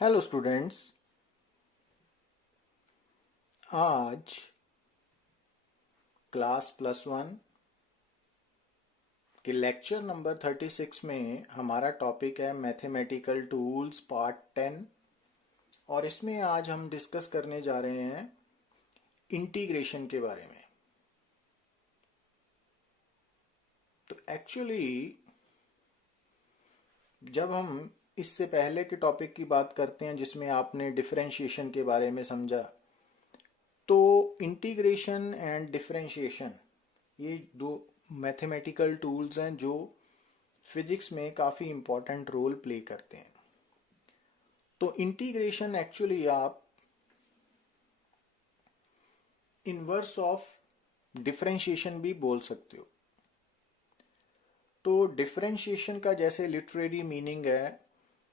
Hello students. आज class +1 के lecture number 36 में हमारा टॉपिक है मैथमेटिकल टूल्स पार्ट 10। और इसमें आज हम डिस्कस करने जा रहे हैं इंटीग्रेशन के बारे में। तो एक्चुअली जब हम इससे पहले के टॉपिक की बात करते हैं जिसमें आपने डिफरेंशिएशन के बारे में समझा, तो इंटीग्रेशन एंड डिफरेंशिएशन ये दो मैथमेटिकल टूल्स हैं जो फिजिक्स में काफ़ी इम्पोर्टेंट रोल प्ले करते हैं। तो इंटीग्रेशन एक्चुअली आप इनवर्स ऑफ डिफरेंशिएशन भी बोल सकते हो। तो डिफरेंशिएशन का जैसे लिटरेरी मीनिंग है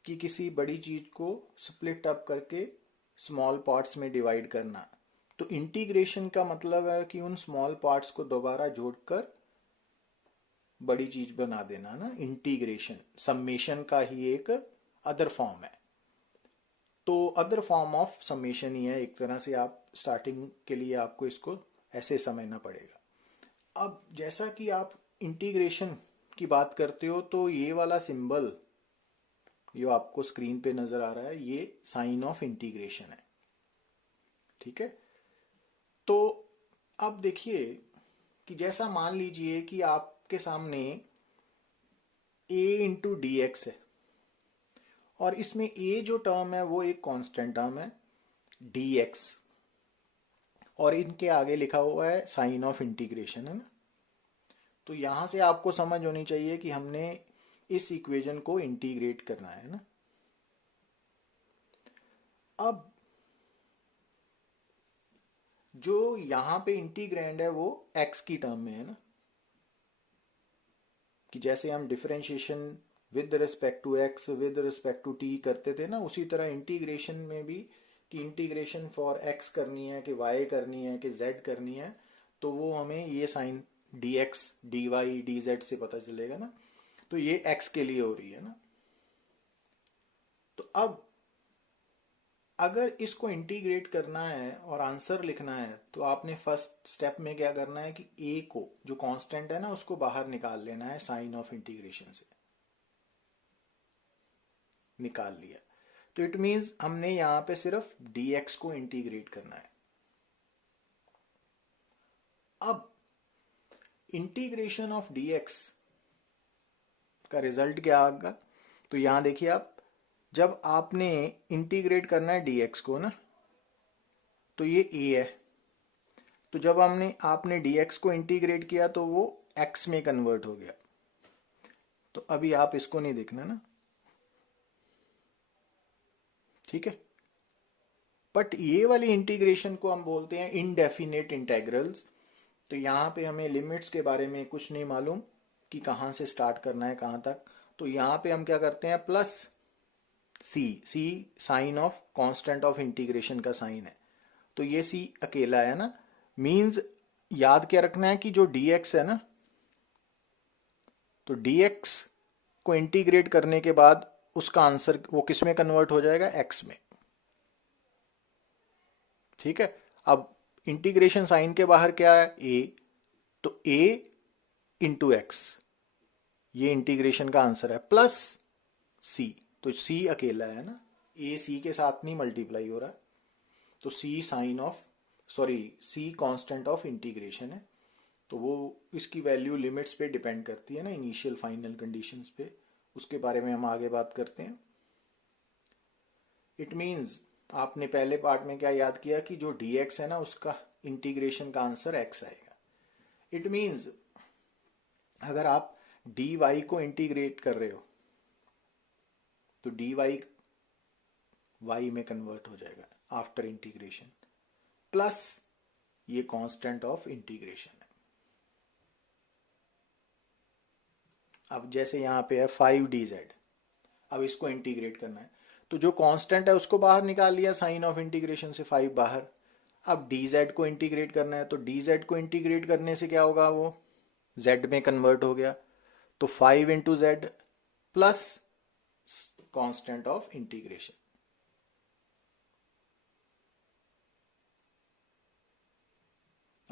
कि किसी बड़ी चीज को स्प्लिट अप करके स्मॉल पार्ट्स में डिवाइड करना, तो इंटीग्रेशन का मतलब है कि उन स्मॉल पार्ट्स को दोबारा जोड़कर बड़ी चीज बना देना ना। इंटीग्रेशन समेशन का ही एक अदर फॉर्म है। तो अदर फॉर्म ऑफ समेशन ही है एक तरह से। आप स्टार्टिंग के लिए आपको इसको ऐसे समझना पड़ेगा। अब जैसा कि आप इंटीग्रेशन की बात करते हो, तो ये वाला सिंबल जो आपको स्क्रीन पे नजर आ रहा है ये साइन ऑफ इंटीग्रेशन है, ठीक है। तो अब देखिए कि जैसा मान लीजिए कि आपके सामने a इंटू डी एक्स है और इसमें a जो टर्म है वो एक कांस्टेंट टर्म है dx, और इनके आगे लिखा हुआ है साइन ऑफ इंटीग्रेशन, है ना। तो यहां से आपको समझ होनी चाहिए कि हमने इस इक्वेशन को इंटीग्रेट करना है ना। अब जो यहां पे इंटीग्रैंड है वो x की टर्म में है ना, कि जैसे हम differentiation with respect to x with respect to t करते थे ना, उसी तरह इंटीग्रेशन में भी कि इंटीग्रेशन फॉर x करनी है कि y करनी है कि z करनी है, तो वो हमें ये साइन dx dy dz से पता चलेगा ना। तो ये x के लिए हो रही है ना। तो अब अगर इसको इंटीग्रेट करना है और आंसर लिखना है, तो आपने फर्स्ट स्टेप में क्या करना है कि a को जो कांस्टेंट है ना उसको बाहर निकाल लेना है। साइन ऑफ इंटीग्रेशन से निकाल लिया, तो इट मींस हमने यहां पे सिर्फ dx को इंटीग्रेट करना है। अब इंटीग्रेशन ऑफ dx का रिजल्ट क्या आएगा, तो यहां देखिए आप, जब आपने इंटीग्रेट करना है dx को ना, तो ये a है। तो जब आपने dx को इंटीग्रेट किया तो वो x में कन्वर्ट हो गया। तो अभी आप इसको नहीं देखना ना, ठीक है। बट ये वाली इंटीग्रेशन को हम बोलते हैं इनडेफिनेट इंटेग्रल्स। तो यहाँ पे हमें लिमिट्स के बारे में कुछ नहीं मालूम कि कहाँ से स्टार्ट करना है कहाँ तक। तो यहाँ पे हम क्या करते हैं, plus c sign of constant of integration का साइन है। तो ये सी अकेला है ना, मींस याद क्या रखना है कि जो dx है ना, तो dx को इंटीग्रेट करने के बाद उसका आंसर वो किस में कन्वर्ट हो जाएगा, x में, ठीक है। अब इंटीग्रेशन साइन के बाहर क्या है, a, तो a इंटू एक्स ये इंटीग्रेशन का आंसर है, प्लस c, तो c अकेला है ना, a c के साथ नहीं मल्टीप्लाई हो रहा। तो c sign of c constant of integration है। तो वो इसकी वैल्यू लिमिट्स पे डिपेंड करती है ना, इनिशियल फाइनल कंडीशंस पे। उसके बारे में हम आगे बात करते हैं। इट मींस आपने पहले पार्ट में क्या याद किया कि जो dx है ना उसका इंटीग्रेशन का आंसर x आएगा। इट मींस अगर आप dy को इंटीग्रेट कर रहे हो तो dy y में कन्वर्ट हो जाएगा आफ्टर इंटीग्रेशन, प्लस ये कांस्टेंट ऑफ इंटीग्रेशन है। अब जैसे यहां पे है 5dz, अब इसको इंटीग्रेट करना है, तो जो कांस्टेंट है उसको बाहर निकाल लिया साइन ऑफ इंटीग्रेशन से, 5 बाहर। अब dz को इंटीग्रेट करना है, तो dz को इंटीग्रेट करने से क्या होगा, वो z में कन्वर्ट हो गया। तो 5 into Z plus constant of integration,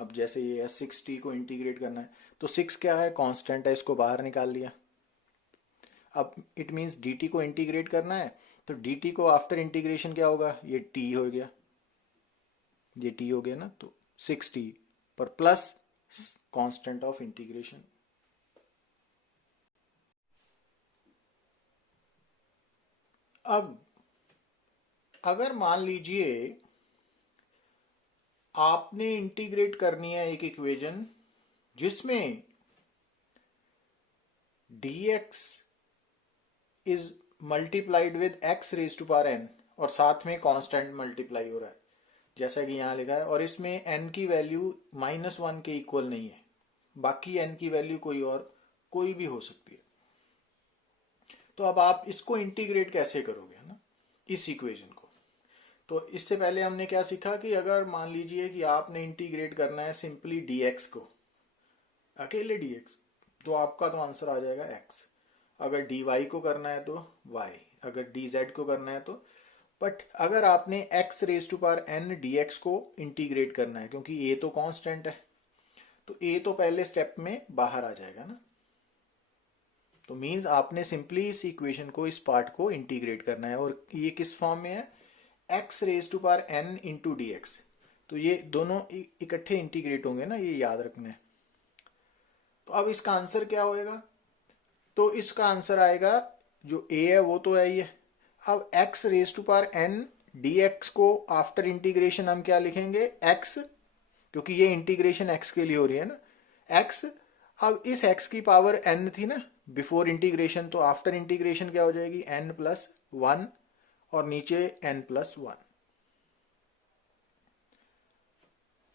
अब जैसे ये 6t को इंटीग्रेट करना है तो 6 क्या है, कांस्टेंट है, इसको बाहर निकाल लिया। अब इट मीन्स dt को इंटीग्रेट करना है तो dt को आफ्टर इंटीग्रेशन क्या होगा, ये t हो गया, ये t हो गया ना, तो 6t पर प्लस कांस्टेंट ऑफ इंटीग्रेशन। अब अगर मान लीजिए आपने इंटीग्रेट करनी है एक इक्वेशन जिसमें dx is multiplied with x raise to power n और साथ में कांस्टेंट मल्टीप्लाई हो रहा है जैसा कि यहां लिखा है, और इसमें n की वैल्यू -1 के इक्वल नहीं है, बाकी n की वैल्यू कोई भी हो सकती है। तो अब आप इसको इंटीग्रेट कैसे करोगे, है ना, इस इक्वेशन को। तो इससे पहले हमने क्या सीखा कि अगर मान लीजिए कि आपने इंटीग्रेट करना है सिंपली dx को, अकेले dx, तो आपका तो आंसर आ जाएगा x। अगर dy को करना है तो y, अगर dz को करना है तो, बट अगर आपने x raise to power n dx को इंटीग्रेट करना है, क्योंकि a तो कांस्टेंट है, तो a तो पहले स्टेप में बाहर आ जाएगा ना। तो मीन्स आपने सिंपली इस इक्वेशन को, इस पार्ट को इंटीग्रेट करना है, और ये किस फॉर्म में है, x raise to power n into d x. तो ये दोनों इकट्ठे इंटीग्रेट होंगे ना, ये याद रखना है। तो अब इसका आंसर क्या होएगा, तो इसका आंसर आएगा, जो a है वो तो है ही है। अब x raise to power n dx को आफ्टर इंटीग्रेशन हम क्या लिखेंगे, x, क्योंकि ये इंटीग्रेशन x के लिए हो रही है ना, x। अब इस x की पावर n थी ना बिफोर इंटीग्रेशन, तो आफ्टर इंटीग्रेशन क्या हो जाएगी, n+1 और नीचे n+1।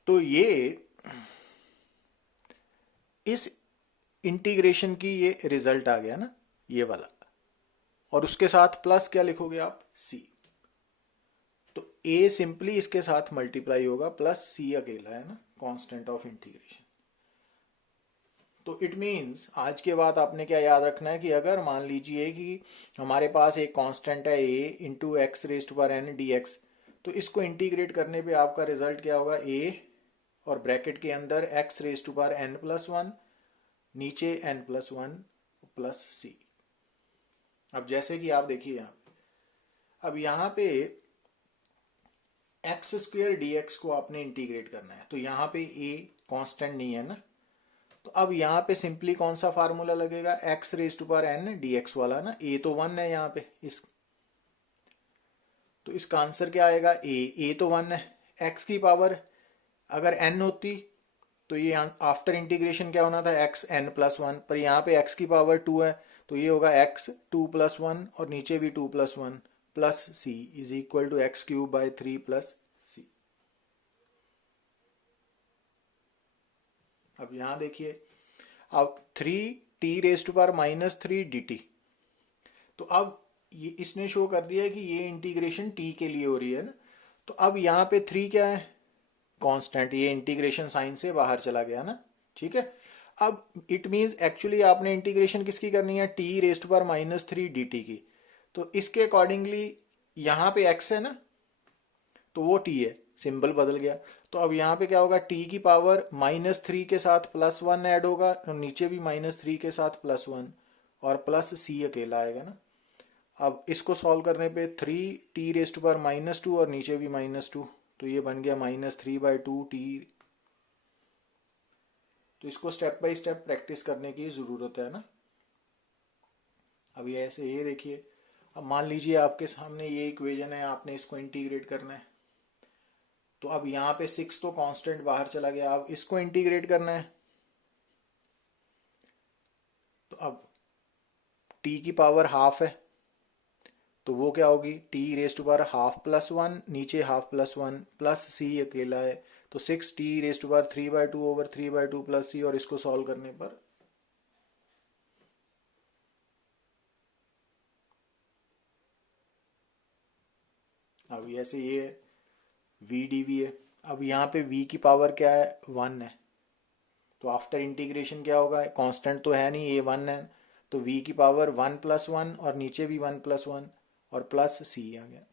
तो ये इस इंटीग्रेशन की ये रिजल्ट आ गया ना, ये वाला, और उसके साथ प्लस क्या लिखोगे आप, c। तो a सिंपली इसके साथ मल्टीप्लाई होगा, प्लस c अकेला है ना, कांस्टेंट ऑफ इंटीग्रेशन। तो इट मीन्स आज के बाद आपने क्या याद रखना है कि अगर मान लीजिए कि हमारे पास एक कांस्टेंट है a into x raise to power n dx, तो इसको इंटीग्रेट करने पे आपका रिजल्ट क्या होगा, a और ब्रैकेट के अंदर x raise to power n+1, नीचे n+1 प्लस c। अब जैसे कि आप देखिए यहाँ, अब यहाँ पे एक्स स्क्वेयर dx को आपने इंटीग्रेट करना है, तो यहाँ पे a कांस्टेंट नहीं है ना, तो अब यहाँ पे सिंपली कौन सा फार्मूला लगेगा, x raise to power n dx वाला ना, a तो 1 है यहाँ पे, तो इसका आंसर क्या आएगा, a तो 1 है, x की पावर अगर n होती तो ये आफ्टर इंटीग्रेशन क्या होना था, x n+1, पर यहाँ पे x की पावर 2 है, तो ये होगा x 2+1 और नीचे भी 2+1 plus c is equal to x³ 3 + c। अब यहां देखिए, अब 3t raise to power -3 dt, तो अब ये इसने शो कर दिया है कि ये इंटीग्रेशन t के लिए हो रही है ना, तो अब यहाँ पे 3 क्या है, कांस्टेंट, ये इंटीग्रेशन साइन से बाहर चला गया ना, ठीक है। अब इट मीन्स एक्चुअली आपने इंटीग्रेशन किसकी करनी है, t raise to power -3 dt की, तो इसके अकॉर्डिंगली यहाँ पे x है ना, तो वो t है, सिंबल बदल गया। तो अब यहाँ पे क्या होगा, t की पावर -3 के साथ +1 ऐड होगा, और नीचे भी -3 के साथ +1 और प्लस c अकेला आएगा ना। अब इसको सॉल्व करने पे 3t रेज टू पावर -2 और नीचे भी -2, तो ये बन गया -3/2t। तो इसको स्टेप बाय स्टेप प्रैक्टिस करने की ज़रूरत है ना। अब ये ऐसे, ये देखिए, अब मान लीजिए आपके सामने ये इक्वेशन है, आपने इसको इंटीग्रेट करना है, तो अब यहाँ पे 6 तो कांस्टेंट बाहर चला गया, अब इसको इंटीग्रेट करना है, तो अब t की पावर हाफ है, तो वो क्या होगी, t रेज टू पावर ½ + 1, नीचे ½ + 1 प्लस c अकेला है, तो 6t raise to power 3/2 over 3/2 plus c, और इसको सॉल्व करने पर अब ऐसे ये v dv है। अब यहाँ पे v की पावर क्या है, 1 है, तो आफ्टर इंटीग्रेशन क्या होगा, कांस्टेंट तो है नहीं, ये 1 है, तो v की पावर 1+1 और नीचे भी 1+1 और प्लस c आ गया।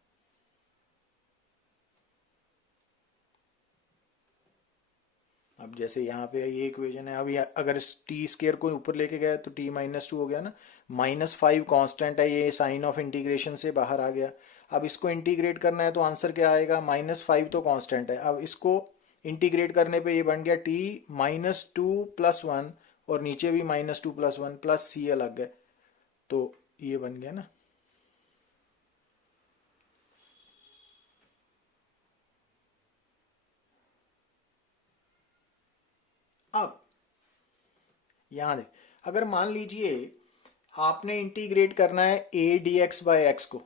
अब जैसे यहाँ पे ये इक्वेशन है, अब अगर टी स्केयर को ऊपर लेके गया तो t-2 हो गया ना, -5 कांस्टेंट है, ये साइन ऑफ इंटीग्रेशन से बाहर आ गया। अब इसको इंटीग्रेट करना है तो आंसर क्या आएगा, -5 तो कांस्टेंट है, अब इसको इंटीग्रेट करने पे ये बन गया t-2 + 1, और नीचे भी -2 + 1 प्लस c अलग है, तो ये बन गया ना। अब यहां देख, अगर मान लीजिए आपने इंटीग्रेट करना है a/dx/x को,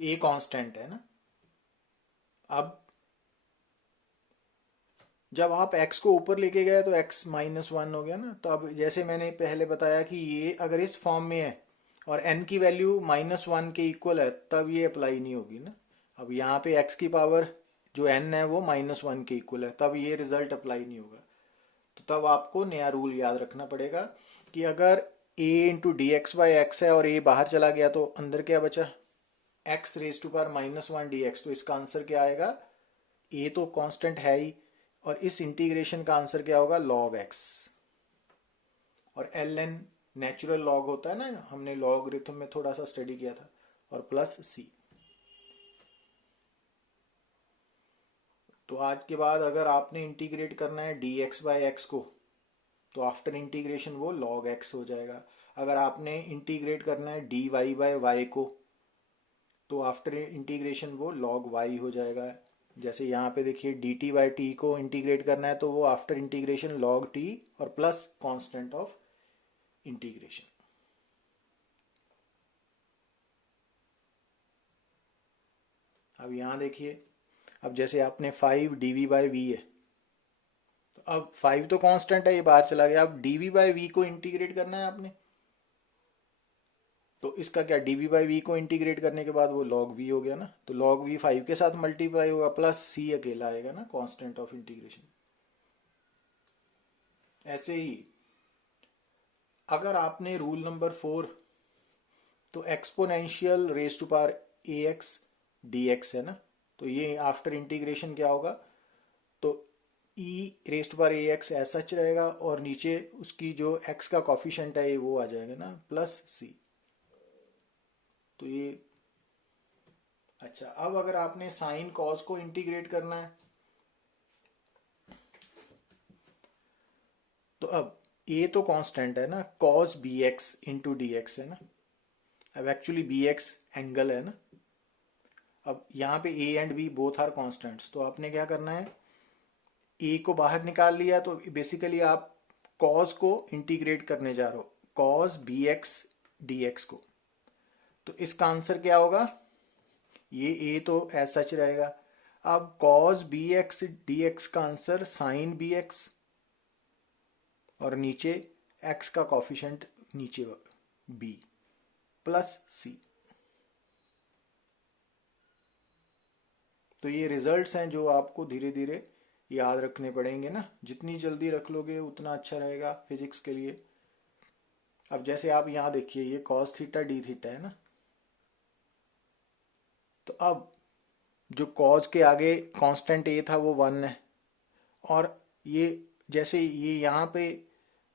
a कांस्टेंट है ना। अब जब आप x को ऊपर लेके गए तो x -1 हो गया ना। तो अब जैसे मैंने पहले बताया कि ये अगर इस फॉर्म में है और n की वैल्यू -1 के इक्वल है, तब ये अप्लाई नहीं होगी ना। अब यहाँ पे x की पावर जो n है वो -1 के इक्वल है, तब ये रिजल्ट अप्लाई नहीं होगा। तो तब आपको नया रूल याद रखना पड़ेगा कि अगर a/dx/x है और a बाहर चला गया तो अंदर क्या बचा, x⁻⁻1 dx। तो इसका आंसर क्या आएगा, a तो कांस्टेंट है ही, और इस इंटीग्रेशन का आंसर क्या होगा, log x। और ln नेचुरल लॉग होता है ना, हमने लॉगरिथम में थोड़ा सा स्टडी किया था, और प्लस c। तो आज के बाद अगर आपने इंटीग्रेट करना है dx/x को, तो आफ्टर इंटीग्रेशन वो log x हो जाएगा। अगर आपने इंटीग्रेट करना है dy/y को, तो आफ्टर इंटीग्रेशन वो log y हो जाएगा। जैसे यहाँ पे देखिए dt/t को इंटीग्रेट करना है तो वो आफ्टर इंटीग्रेशन log t और प्लस कांस्टेंट ऑफ इंटीग्रेशन। अब यहाँ देखिए, अब जैसे आपने 5 dv/v है, तो अब 5 तो कांस्टेंट है, ये बाहर चला गया। अब dv/v को इंटीग्रेट करना है आपने, तो इसका क्या, dv/v को इंटीग्रेट करने के बाद वो log v हो गया ना। तो log v 5 के साथ मल्टीप्लाई होगा, प्लस c अकेला आएगा ना, कांस्टेंट ऑफ इंटीग्रेशन। ऐसे ही अगर आपने रूल नंबर 4, तो exponential raise to power ax dx है ना, तो ये आफ्टर इंटीग्रेशन क्या होगा, तो e⁻⁴ax ऐसा सच रहेगा, और नीचे उसकी जो x का कॉफिशेंट है वो आ जाएगा ना, प्लस c। तो ये अच्छा, अब अगर आपने साइन कॉस को इंटीग्रेट करना है, तो अब a तो कांस्टेंट है ना, cos bx इंटू dx है ना। अब एक्चुअली bx एंगल है ना। अब यहाँ पे a and b both are constants, तो आपने क्या करना है, a को बाहर निकाल लिया, तो बेसिकली आप cos को इंटीग्रेट करने जा रहे हो, cos bx dx को। तो इसका आंसर क्या होगा, ये a तो ऐसा सच रहेगा। अब cos bx dx का आंसर sin bx, और नीचे x का कॉफिशेंट नीचे b, प्लस c। तो ये रिजल्ट्स हैं जो आपको धीरे धीरे याद रखने पड़ेंगे ना। जितनी जल्दी रख लोगे उतना अच्छा रहेगा फिजिक्स के लिए। अब जैसे आप यहाँ देखिए, ये cos थीटा d थीटा है ना, तो अब जो cos के आगे कांस्टेंट a था वो 1 है, और ये जैसे ये यहाँ पे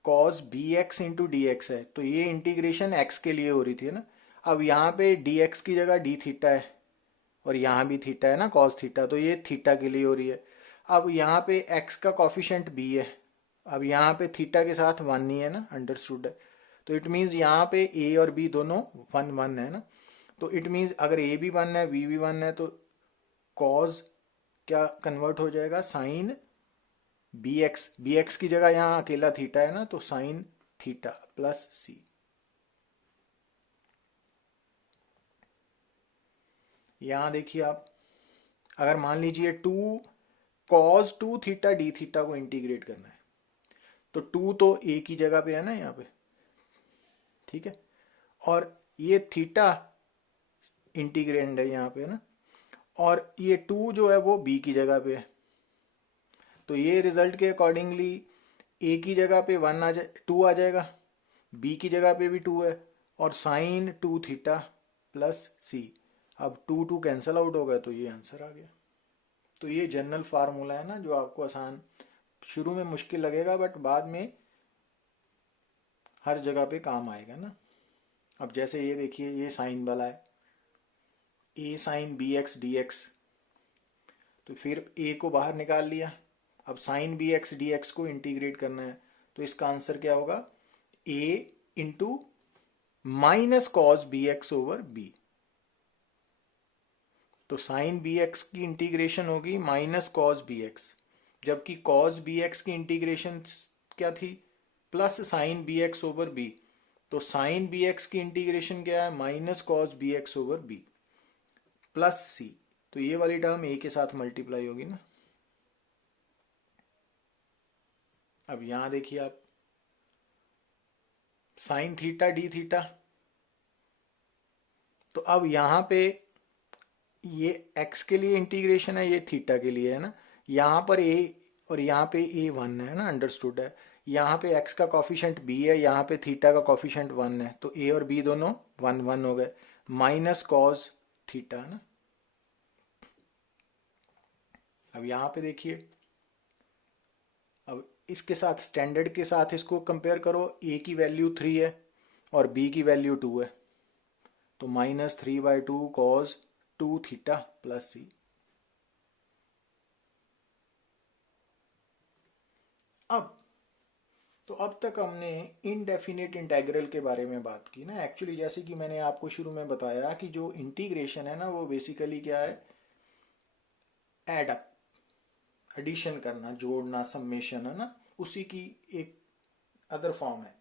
cos bx इंटू dx है, तो ये इंटीग्रेशन x के लिए हो रही थी ना। अब यहाँ पे dx की जगह d थीटा है, और यहाँ भी थीटा है ना, cos थीटा, तो ये थीटा के लिए हो रही है। अब यहाँ पे x का कॉफिशेंट b है, अब यहाँ पे थीटा के साथ 1 ही है ना, अंडरस्टूड है। तो इट मीन्स यहाँ पे a और b दोनों 1 1 है ना। तो इट मीन्स अगर a भी 1 है b भी 1 है, तो cos क्या कन्वर्ट हो जाएगा, साइन bx की जगह यहाँ अकेला थीटा है ना, तो साइन थीटा प्लस c। यहाँ देखिए आप, अगर मान लीजिए 2 cos 2 थीटा d थीटा को इंटीग्रेट करना है, तो 2 तो a की जगह पे है ना यहाँ पे, ठीक है, और ये थीटा इंटीग्रेंड है यहाँ पे ना, और ये 2 जो है वो b की जगह पे है। तो ये रिजल्ट के अकॉर्डिंगली a की जगह पे 2 आ जाएगा, b की जगह पे भी 2 है, और साइन 2 थीटा प्लस c। अब 2 2 कैंसल आउट हो गया, तो ये आंसर आ गया। तो ये जनरल फार्मूला है ना, जो आपको आसान शुरू में मुश्किल लगेगा बट बाद में हर जगह पे काम आएगा ना। अब जैसे ये देखिए, ये साइन वाला है, A sine B X D x, तो फिर ए को बाहर निकाल लिया। अब sine B X D X को इंटीग्रेट करना है, तो इसका आंसर क्या होगा, A into minus cos B X over B. तो साइन बी एक्स की इंटीग्रेशन होगी माइनस कॉस बी एक्स, जबकि कॉस बी एक्स की इंटीग्रेशन क्या थी, plus sine B X over B. तो साइन बी एक्स की इंटीग्रेशन क्या है, minus cos B X over B plus C. तो ये वाली टर्म ए के साथ मल्टीप्लाई होगी ना। अब यहां देखिए आप, साइन थीटा डी थीटा, तो अब यहां पे ये x के लिए इंटीग्रेशन है, ये थीटा के लिए है ना। यहाँ पर a और यहाँ पे a 1 है ना, अंडरस्टूड है। यहाँ पे x का कॉफिशेंट b है, यहाँ पे थीटा का कॉफिशेंट 1 है, तो a और b दोनों 1 1 हो गए, माइनस कॉस थीटा है ना। अब यहाँ पे देखिए, अब इसके साथ स्टैंडर्ड के साथ इसको कंपेयर करो, a की वैल्यू 3 है और b की वैल्यू 2 है, तो -3/2 कॉस 2 थीटा प्लस सी। अब तक हमने इनडेफिनेट इंटेग्रल के बारे में बात की ना। एक्चुअली जैसे कि मैंने आपको शुरू में बताया कि जो इंटीग्रेशन है ना, वो बेसिकली क्या है, एड अप, एडिशन करना, जोड़ना, समेशन है ना, उसी की एक अदर फॉर्म है।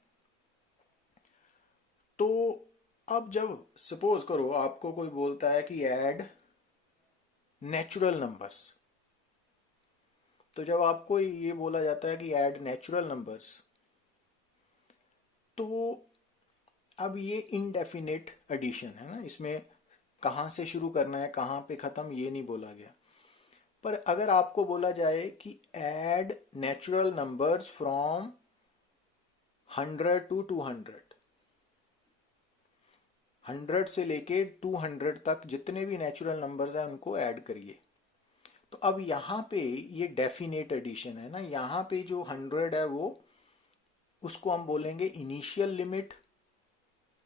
तो अब जब सपोज करो आपको कोई बोलता है कि ऐड नेचुरल नंबर्स, तो जब आपको ये बोला जाता है कि ऐड नेचुरल नंबर्स, तो अब ये इनडेफिनेट एडिशन है ना, इसमें कहाँ से शुरू करना है कहाँ पे ख़त्म ये नहीं बोला गया। पर अगर आपको बोला जाए कि add natural numbers from 100 to 200, 100 से लेके 200 तक जितने भी नेचुरल नंबर्स हैं उनको ऐड करिए। तो अब यहाँ पे ये डेफिनेट एडिशन है ना, यहाँ पे जो 100 है वो, उसको हम बोलेंगे इनिशियल लिमिट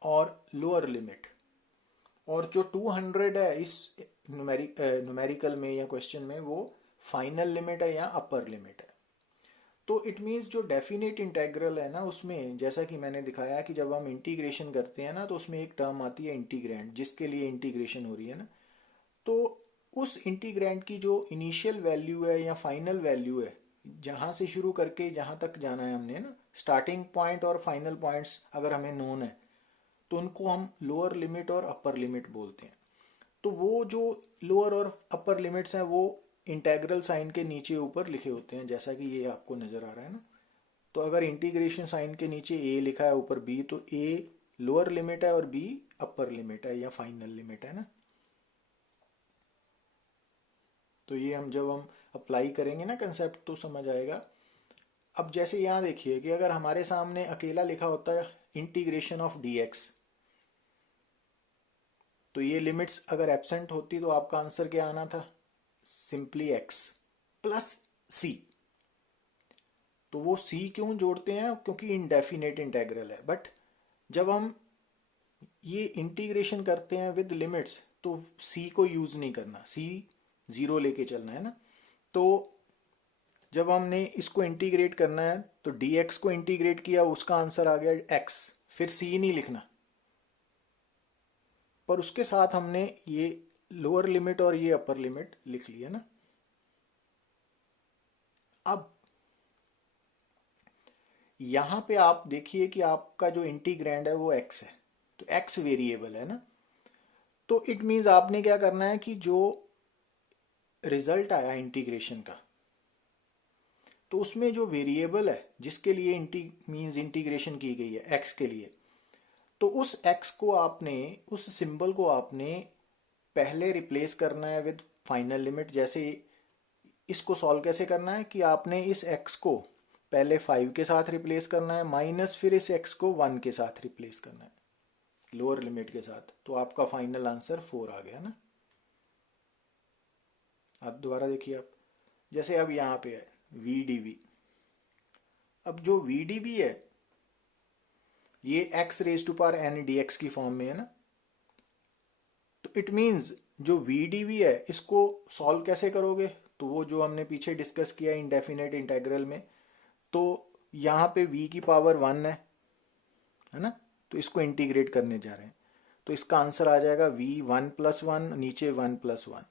और लोअर लिमिट, और जो 200 है इस न्यूमेरिकल में या क्वेश्चन में, वो फाइनल लिमिट है या अपर लिमिट है। तो इट मीन्स जो डेफिनेट इंटेग्रल है ना, उसमें जैसा कि मैंने दिखाया कि जब हम इंटीग्रेशन करते हैं ना, तो उसमें एक टर्म आती है इंटीग्रैंड, जिसके लिए इंटीग्रेशन हो रही है ना। तो उस इंटीग्रैंड की जो इनिशियल वैल्यू है या फाइनल वैल्यू है, जहाँ से शुरू करके जहाँ तक जाना है हमने ना, स्टार्टिंग पॉइंट और फाइनल पॉइंट्स अगर हमें नोन है, तो उनको हम लोअर लिमिट और अपर लिमिट बोलते हैं। तो वो जो लोअर और अपर लिमिट्स हैं वो इंटेग्रल साइन के नीचे ऊपर लिखे होते हैं, जैसा कि ये आपको नज़र आ रहा है ना। तो अगर इंटीग्रेशन साइन के नीचे ए लिखा है ऊपर बी, तो ए लोअर लिमिट है और बी अपर लिमिट है या फाइनल लिमिट है ना। तो ये जब हम अप्लाई करेंगे ना कंसेप्ट, तो समझ आएगा। अब जैसे यहाँ देखिए कि अगर हमारे सामने अकेला लिखा होता है इंटीग्रेशन ऑफ डी एक्स, तो ये लिमिट्स अगर एब्सेंट होती तो आपका आंसर क्या आना था, सिंपली एक्स प्लस सी। तो वो सी क्यों जोड़ते हैं, क्योंकि इनडेफिनेट इंटेग्रल है। बट जब हम ये इंटीग्रेशन करते हैं विद लिमिट्स, तो सी को यूज नहीं करना, सी जीरो लेके चलना है ना। तो जब हमने इसको इंटीग्रेट करना है, तो डी एक्स को इंटीग्रेट किया, उसका आंसर आ गया एक्स, फिर सी नहीं लिखना, पर उसके साथ हमने ये लोअर लिमिट और ये अपर लिमिट लिख लिया ना। अब यहां पे आप देखिए कि आपका जो इंटीग्रैंड है वो एक्स है, तो एक्स वेरिएबल है ना। तो इट मीन्स आपने क्या करना है कि जो रिजल्ट आया इंटीग्रेशन का, तो उसमें जो वेरिएबल है जिसके लिए मीन्स इंटीग्रेशन की गई है एक्स के लिए, तो उस एक्स को आपने, उस सिंबल को आपने पहले रिप्लेस करना है विद फाइनल लिमिट। जैसे इसको सॉल्व कैसे करना है कि आपने इस एक्स को पहले 5 के साथ रिप्लेस करना है, माइनस फिर इस एक्स को 1 के साथ रिप्लेस करना है लोअर लिमिट के साथ, तो आपका फाइनल आंसर 4 आ गया ना। अब दोबारा देखिए आप, जैसे अब यहाँ पे है वी डी वी, अब जो वी डी वी है ये x raise to power n d x की फॉर्म में है ना, तो इट मीन्स जो वी डी वी है इसको सॉल्व कैसे करोगे, तो वो जो हमने पीछे डिस्कस किया इंडेफिनेट इंटेग्रल में, तो यहाँ पे v की पावर 1 है ना, तो इसको इंटीग्रेट करने जा रहे हैं, तो इसका आंसर आ जाएगा v 1+1, नीचे 1+1।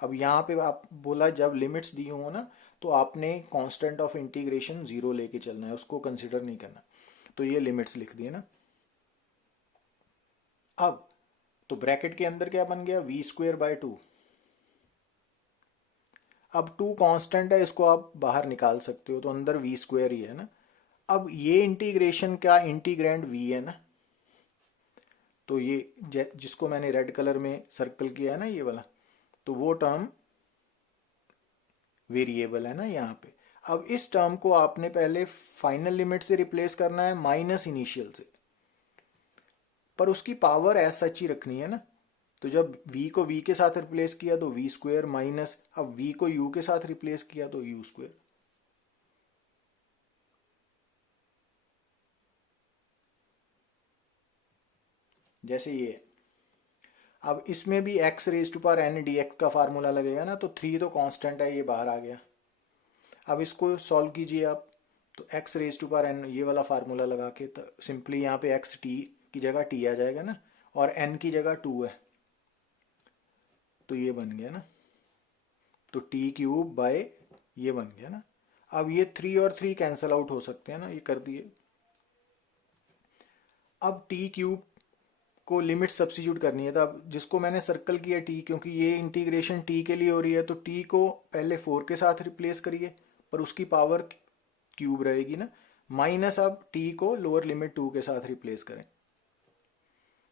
अब यहाँ पे आप बोला जब लिमिट्स दी हो ना तो आपने कांस्टेंट ऑफ इंटीग्रेशन 0 लेके चलना है, उसको कंसिडर नहीं करना, तो ये लिमिट्स लिख दिए ना। अब तो ब्रैकेट के अंदर क्या बन गया, v²/2। अब 2 कांस्टेंट है, इसको आप बाहर निकाल सकते हो, तो अंदर v² ही है ना। अब ये इंटीग्रेशन का इंटीग्रैंड v है ना, तो ये जिसको मैंने रेड कलर में सर्कल किया है ना ये वाला, तो वो टर्म वेरिएबल है ना यहाँ पे। अब इस टर्म को आपने पहले फाइनल लिमिट से रिप्लेस करना है माइनस इनिशियल से, पर उसकी पावर एज सच ही रखनी है ना। तो जब v को v के साथ रिप्लेस किया तो v² माइनस, अब v को u के साथ रिप्लेस किया तो u²। जैसे ये, अब इसमें भी x raise to power n dx का फार्मूला लगेगा ना, तो 3 तो कांस्टेंट है, ये बाहर आ गया। अब इसको सॉल्व कीजिए आप, तो x raise to power n ये वाला फार्मूला लगा के, तो सिंपली यहाँ पे x t की जगह t आ जाएगा ना, और n की जगह 2 है, तो ये बन गया ना, तो t³ ये बन गया ना। अब ये 3 और 3 कैंसल आउट हो सकते हैं ना, ये कर दिए। अब t³ को लिमिट सब्स्टिट्यूट करनी है, तो अब जिसको मैंने सर्कल किया t, क्योंकि ये इंटीग्रेशन t के लिए हो रही है, तो t को पहले 4 के साथ रिप्लेस करिए, पर उसकी पावर क्यूब रहेगी ना, माइनस अब t को लोअर लिमिट 2 के साथ रिप्लेस करें,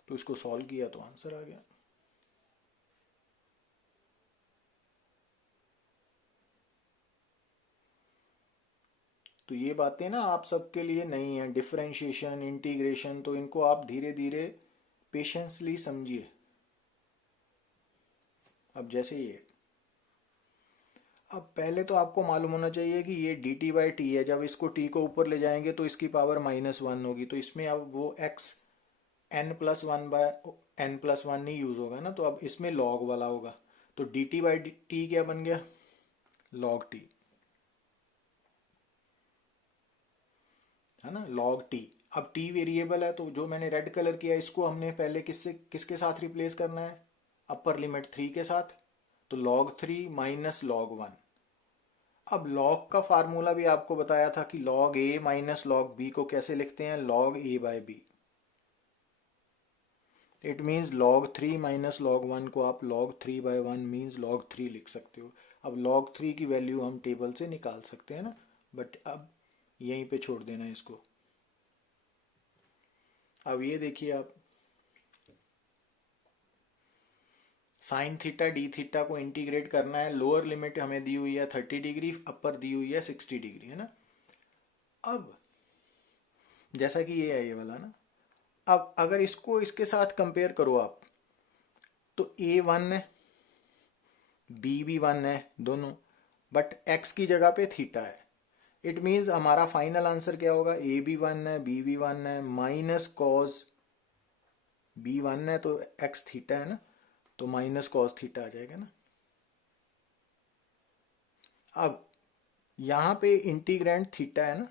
तो इसको सॉल्व किया तो आंसर आ गया। तो ये बातें ना आप सबके लिए नहीं है, डिफरेंशिएशन इंटीग्रेशन, तो इनको आप धीरे धीरे पेशेंसली समझिए। अब जैसे ये, अब पहले तो आपको मालूम होना चाहिए कि ये dt/t है, जब इसको t को ऊपर ले जाएंगे तो इसकी पावर -1 होगी, तो इसमें अब वो x n+1/n+1 नहीं यूज होगा ना, तो अब इसमें log वाला होगा, तो dt/t क्या बन गया, log t है ना, log t। अब t वेरिएबल है, तो जो मैंने रेड कलर किया इसको हमने पहले किसके साथ रिप्लेस करना है, अपर लिमिट 3 के साथ, तो log 3 माइनस log 1। अब log का फार्मूला भी आपको बताया था कि log a minus log b को कैसे लिखते हैं, log a/b। It means log 3 minus log 1 को आप log 3/1 मीन्स log 3 लिख सकते हो। अब log 3 की वैल्यू हम टेबल से निकाल सकते हैं ना, बट अब यहीं पे छोड़ देना है इसको। अब ये देखिए आप, साइन थीटा डी थीटा को इंटीग्रेट करना है, लोअर लिमिट हमें दी हुई है 30 डिग्री, अपर दी हुई है 60 डिग्री है ना। अब जैसा कि ये है ये वाला ना, अब अगर इसको इसके साथ कंपेयर करो आप, तो a1 है, b भी 1 है दोनों, बट x की जगह पे थीटा है। इट मीन्स हमारा फाइनल आंसर क्या होगा, a भी 1 है, b भी 1 है, माइनस कॉस b 1 है तो x थीटा है ना, तो माइनस कॉस थीटा आ जाएगा ना। अब यहाँ पे इंटीग्रैंड थीटा है ना,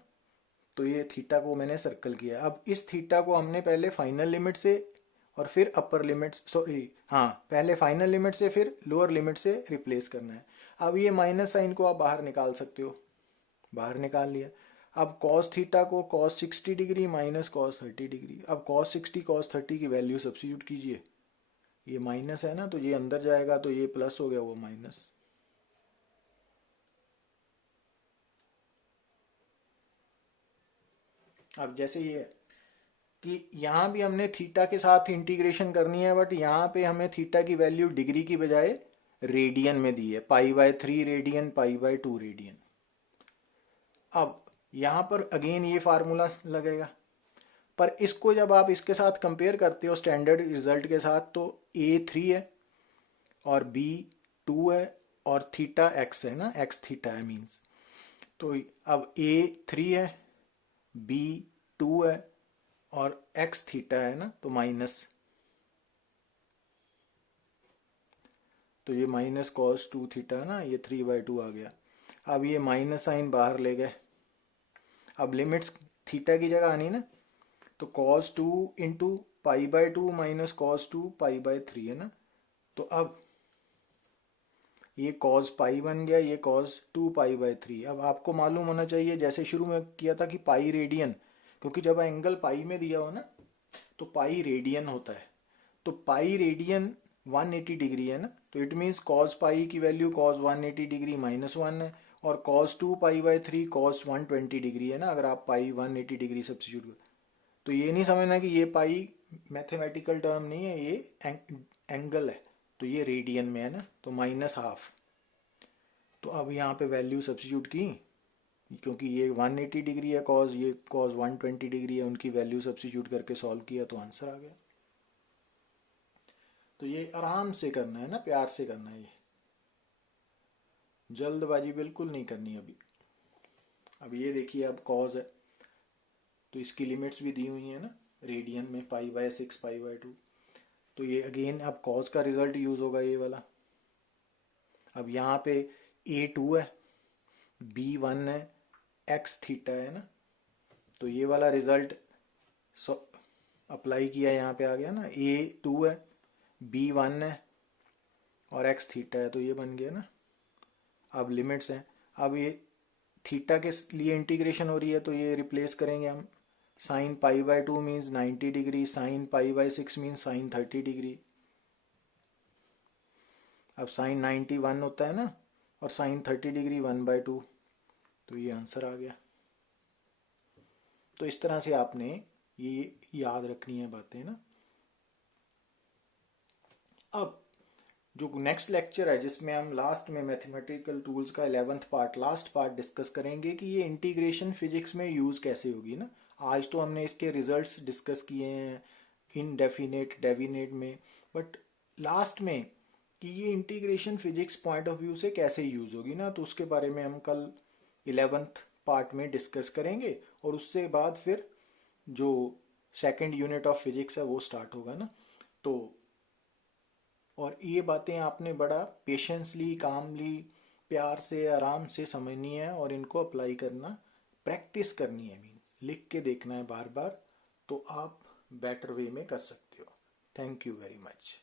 तो ये थीटा को मैंने सर्कल किया। अब इस थीटा को हमने पहले फाइनल लिमिट से और फिर अपर लिमिट, सॉरी हाँ, पहले फाइनल लिमिट से फिर लोअर लिमिट से रिप्लेस करना है। अब ये माइनस साइन को आप बाहर निकाल सकते हो, बाहर निकाल लिया। अब cos थीटा को cos 60 degree minus cos 30 degree, अब cos 60 cos 30 की वैल्यू सब्स्टिट्यूट कीजिए, ये माइनस है ना, तो ये अंदर जाएगा, तो ये प्लस हो गया, वो माइनस। अब जैसे ये कि यहाँ भी हमने थीटा के साथ इंटीग्रेशन करनी है, बट यहाँ पे हमें थीटा की वैल्यू डिग्री की बजाय रेडियन में दी है, π/3 रेडियन, π/2 रेडियन। अब यहाँ पर अगेन ये फार्मूला लगेगा, पर इसको जब आप इसके साथ कंपेयर करते हो स्टैंडर्ड रिजल्ट के साथ, तो a3 है और b2 है और थीटा x है ना, x थीटा है मीन्स, तो अब a3 है बी 2 है और एक्स थीटा है ना, तो माइनस, तो ये माइनस कॉस 2 थीटा है ना, ये 3/2 आ गया। अब ये माइनस साइन बाहर ले गए, अब लिमिट्स थीटा की जगह आनी ना, तो कॉस 2 इंटू पाई/2 माइनस कॉस 2 पाई/3 है ना, तो अब ये कॉस पाई बन गया, ये कॉस 2 पाई/3। अब आपको मालूम होना चाहिए, जैसे शुरू में किया था, कि पाई रेडियन, क्योंकि जब एंगल पाई में दिया हो ना तो पाई रेडियन होता है, तो पाई रेडियन 180 डिग्री है ना, तो इट मीन्स कॉस पाई की वैल्यू कॉस 180 डिग्री -1 है, और कॉस 2 पाई/3 कॉस 120 डिग्री है ना, अगर आप पाई 180 डिग्री सब्स्टिट्यूट कर। तो ये नहीं समझना कि ये पाई मैथमेटिकल टर्म नहीं है, ये एंगल है, तो ये रेडियन में है ना, तो -1/2। तो अब यहाँ पे वैल्यू सब्स्टिट्यूट की, क्योंकि ये 180 डिग्री है कॉस, ये कॉस 120 डिग्री है, उनकी वैल्यू सब्स्टिट्यूट करके सॉल्व किया तो आंसर आ गया। तो ये आराम से करना है ना, प्यार से करना है, ये जल्दबाजी बिल्कुल नहीं करनी अभी। अब ये देखिए, अब कॉस है तो इसकी लिमिट्स भी दी हुई है ना, रेडियन में पाई/6 पाई/2, तो ये अगेन अब कॉस का रिजल्ट यूज होगा ये वाला। अब यहाँ पे A2 है, B1 है, एक्स थीटा है ना, तो ये वाला रिजल्ट अप्लाई किया, यहाँ पे आ गया ना, A2 है, B1 है और एक्स थीटा है, तो ये बन गया ना। अब लिमिट्स हैं, अब ये थीटा के लिए इंटीग्रेशन हो रही है, तो ये रिप्लेस करेंगे हम, साइन पाई/2 मीन्स 90 डिग्री, साइन पाई/6 मीन्स साइन 30 डिग्री। अब साइन 91 होता है ना, और साइन 30 डिग्री 1/2, तो ये आंसर आ गया। तो इस तरह से आपने ये याद रखनी है बातें ना। अब जो नेक्स्ट लेक्चर है, जिसमें हम लास्ट में मैथमेटिकल टूल्स का 11th part, last part discuss करेंगे कि ये इंटीग्रेशन फिजिक्स में यूज़ कैसे होगी ना। आज तो हमने इसके रिजल्ट्स डिस्कस किए हैं इनडेफिनेट डेफिनेट में, बट लास्ट में कि ये integration physics point of view से कैसे यूज़ होगी ना, तो उसके बारे में हम कल 11th पार्ट में डिस्कस करेंगे, और उससे बाद फिर जो सेकेंड यूनिट ऑफ फिजिक्स है वो स्टार्ट होगा ना। तो और ये बातें आपने बड़ा पेशेंसली, कामली, प्यार से, आराम से समझनी है, और इनको अप्लाई करना, प्रैक्टिस करनी है, मीन लिख के देखना है बार बार, तो आप बेटर वे में कर सकते हो। Thank you very much.